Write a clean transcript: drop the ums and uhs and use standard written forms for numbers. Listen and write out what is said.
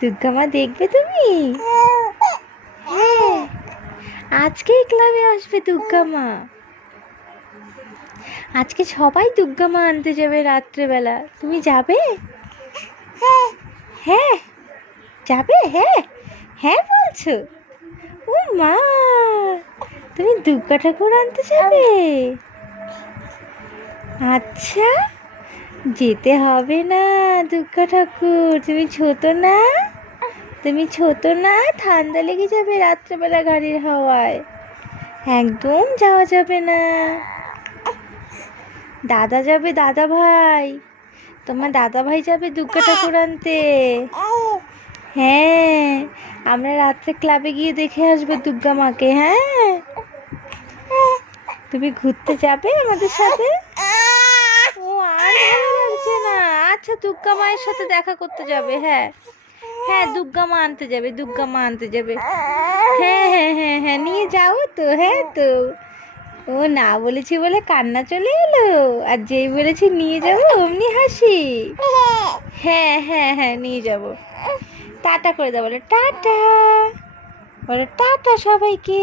দুর্গা মা দেখবে তুমি? হ্যাঁ, আজকেই ক্লাবে আসবে দুর্গা মা। আজকে সবাই দুর্গা মা আনতে যাবে রাত্রেবেলা, তুমি যাবে? হ্যাঁ যাবে। হ্যাঁ হ্যাঁ বলছো? ও মা, তুমি দুর্গা ঠাকুর আনতে যাবে? আচ্ছা, যেতে হবে না দুর্গা ঠাকুর, তুমি ছোট না, তুমি ছোট না, ঠান্ডা লেগে যাবে রাত্রেবেলা গাড়ির হাওয়ায়, একদম যাওয়া যাবে না। দাদা যাবে, দাদা ভাই, তোমার দাদা ভাই যাবে দুর্গা ঠাকুর আনতে। হ্যাঁ, আমরা রাত্রে ক্লাবে গিয়ে দেখে আসবো দুর্গা মাকে। হ্যাঁ, তুমি ঘুরতে যাবে আমাদের সাথে? ও আর ভালো লাগছে না। আচ্ছা, দুর্গা মায়ের সাথে দেখা করতে যাবে। হ্যাঁ হ্যাঁ, দুর্গা মা আনতে যাবে, দুর্গা মা আনতে যাবে। হ্যাঁ হ্যাঁ হ্যাঁ হ্যাঁ, নিয়ে যাও তো। হ্যাঁ তো, ও না বলেছি বলে কান্না চলে এলো, আর যেই বলেছি নিয়ে যাবো অমনি হাসি। হ্যাঁ হ্যাঁ হ্যাঁ, নিয়ে যাবো। টাটা করে দাও, বলো টাটা, বলো টাটা সবাইকে।